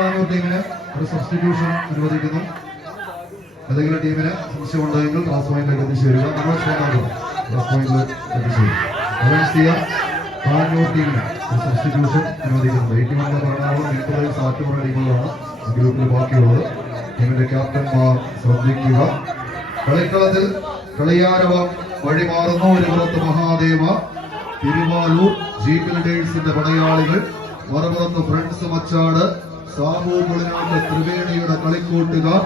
ബാംഗ്ലൂർ ടീമിന് ഒരു സബ്സ്റ്റിറ്റ്യൂഷൻ അനുവദിക്കുന്നു. ഏതെങ്കിലും ടീമിന് സംശയം ഉണ്ടെങ്കിൽ ക്ലാസ് പോയിന്റിലേക്ക് എത്തിച്ചേരുക. ബാംഗ്ലൂർ ടീമിന് ഒരു സബ്സ്റ്റിറ്റ്യൂഷൻ അനുവദിക്കുന്നത്. 81 എറണാകുളം, 80 സാറ്റുപുറ ടീമുകളാണ് ഗ്രൂപ്പിൽ ബാക്കിയുള്ളത്. ടീമിന്റെ ക്യാപ്റ്റന്മാർ ശ്രദ്ധിക്കുക. കളിക്കളത്തിൽ കളിയാരവം വഴിമാറുന്നു. ഒരു പുറത്ത് മഹാദേവ, തിരുവാലൂർ ജീപ്പ് ലീഡേഴ്സിന്റെ പടയാളികൾ, മറുപുറത്ത് ഫ്രണ്ട്സ് മച്ചാട്, സാബു പുളിനാട്ട് ത്രിവേണിയുടെ കളിക്കൂട്ടുകാർ.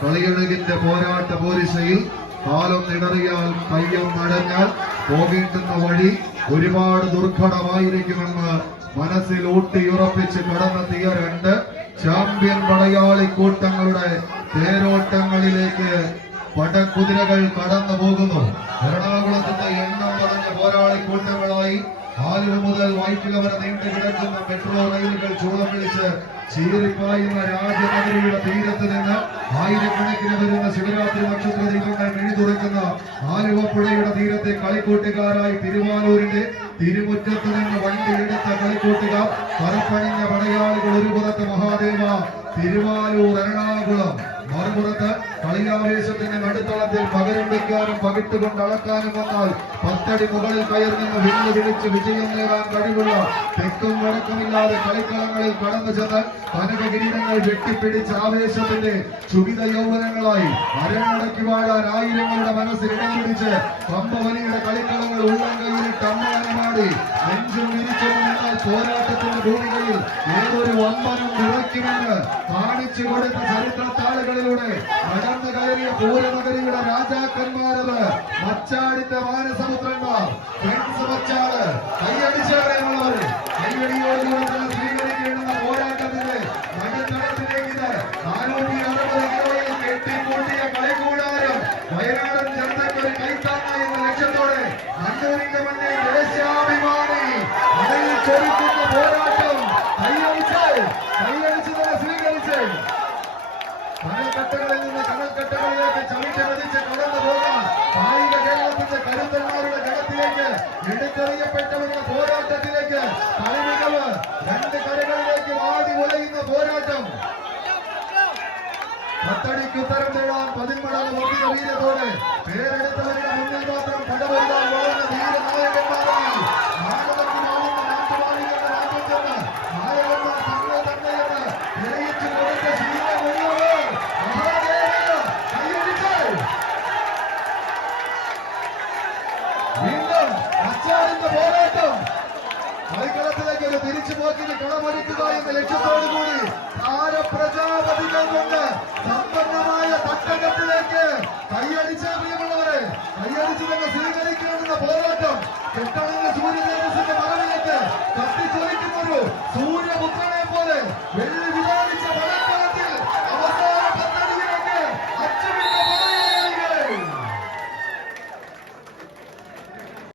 കളിയഴകിന്റെ പോരാട്ട പോരിശയിൽ കാലം ഇടറിയാൽ കയ്യം നടഞ്ഞാൽ പോകേണ്ടുന്ന വഴി ഒരുപാട് ദുർഘടമായിരിക്കുമെന്ന് മനസ്സിൽ ഊട്ടിയുറപ്പിച്ച് കടന്നെത്തിയ 2 ചാമ്പ്യൻ പടയാളി കൂട്ടങ്ങളുടെ തേരോട്ടങ്ങളിലേക്ക് പടക്കുതിരകൾ കടന്നു പോകുന്നു. എറണാകുളത്തിന്റെ എണ്ണം പറഞ്ഞ പോരാളി കൂട്ടങ്ങളായി ആലുവ മുതൽ വൈറ്റില വരെ നീണ്ടു കിടക്കുന്ന മെട്രോ റെയിലുകൾ ചൂളം വിളിച്ച് ചീറിപ്പായുന്ന രാജനഗരിയുടെ തീരത്ത് നിന്ന് ആയിരക്കണക്കിന് വരുന്ന ശിവരാത്രി നക്ഷത്ര ദീപങ്ങൾ മിഴിതുറക്കുന്ന ആലുവ പുഴയുടെ തീരത്തെ കളിക്കൂട്ടുകാരായി തിരുവാലൂരിന്റെ തിരുമുറ്റത്ത് നിന്ന് വണ്ടിയെടുത്ത കളിക്കൂട്ടുകാർ, പറപ്പണിഞ്ഞ പടയാളികൾ. ഒരു പുറത്ത് മഹാദേവ, തിരുവാലൂർ, എറണാകുളം. മറുപുറത്ത് കളിയാവേശത്തിന്റെ നടുത്തളത്തിൽ പകരം വയ്ക്കാനും പകിട്ടുകൊണ്ട് അളക്കാനും വന്നാൽ 10 അടി മുകളിൽ കയറി നിന്ന് വെല്ലുവിളിച്ച് വിജയം നേടാൻ കഴിവുള്ള തെക്കും വടക്കുമില്ലാതെ കളിക്കളങ്ങളിൽ കടന്നു ചെന്ന് കനക കിരീടങ്ങൾ വെട്ടിപ്പിടിച്ച ആവേശത്തിന്റെ ചുകിത യൗവനങ്ങളായി അരങ്ങടക്കി വാഴാൻ ആയിരങ്ങളുടെ മനസ്സിൽ ഇടം പിടിച്ച് പമ്പവലിയുടെ കളിക്കളങ്ങൾ ഉള്ളം കയ്യിലിട്ട് അമ്മയനമാടി നെഞ്ചും വിരിച്ചെന്ന് നിന്നാൽ പോരാട്ടത്തിന്റെ ഭൂമികയിൽ ഏതൊരു വമ്പനും നിറയ്ക്കുമെന്ന് കാണിച്ചു കൊടുത്ത ചരിത്രത്താളുകളിലൂടെ നടന്നു കയറിയ പൂരനഗരിയുടെ രാജാക്കന്മാരത് മച്ചാടിന്റെ മാനസമുദ്രന്മാർ, ഫ്രണ്ട്സ് മച്ചാട്. കൈയടിച്ചവരെന്നുള്ളവർ കൈയടിയോടുകൂടെ സ്വീകരിക്കേണ്ടുന്ന പോരാട്ടത്തിന്റെ നടുത്തളത്തിലേക്ക് 460 കിലോയിൽ കെട്ടിക്കൂട്ടിയ കളിക്കൂടാരം വയനാടൻ ജനതയ്ക്കൊരു കൈത്താങ്ങ എന്ന ലക്ഷ്യത്തോടെ കണ്ണൂരിന്റെ മണ്ണിൽ ദേശാഭിമാനി അതിൽ ചൊരിക്കുന്ന പോരാട്ടം കൈയടിച്ച് തന്നെ സ്വീകരിച്ച് കടൽക്കട്ടകളിൽ നിന്ന് കടൽക്കട്ടകളിലേക്ക് ചവിട്ടി മതിച്ച് കടന്നു പോകാൻ കായിക കേരളത്തിന്റെ കരുത്തന്മാരുടെ ജനത്തിലേക്ക് എടുത്തെറിയപ്പെട്ടവരുടെ പോരാട്ടത്തിലേക്ക് കളിമികവ് 2 കരകളിലേക്ക് വാടി ഉലയുന്ന പോരാട്ടം. 10 അടിക്ക് ഉത്തരം തേടാൻ 10 മടങ്ങ് മുന്തിയ വീര്യത്തോടെ പേരെടുത്തവരുടെ മുന്നിൽ മാത്രം പടവെല്ലാൻ വളർന്ന വീരനായകന്മാരായി നാട്ടുവാണികളുടെ മാറ്റം ചെന്ന് നായകന്മാർ തങ്ങളെ തന്നെയാണ് വിളയിച്ചു കൊടുത്ത ശീലമുള്ളവർ വീണ്ടും മച്ചാടിന്റെ പോരാട്ടം. കളിക്കളത്തിലേക്ക് ഒരു തിരിച്ചുപോക്കിന് കളമൊരുക്കുക എന്ന ലക്ഷ്യത്തോടുകൂടി താരപ്രജാപതികൾ കൊണ്ട് സമ്പന്നമായ തട്ടകത്തിലേക്ക് കൈയടിച്ച പ്രിയമുള്ളവരെ കൈയടിച്ചു തന്നെ സ്വീകരിക്കേണ്ടുന്ന പോരാട്ടം. കെട്ടണിഞ്ഞ സൂര്യതേജസ്സിന്റെ മറവിലേക്ക് കത്തിച്ചൊരു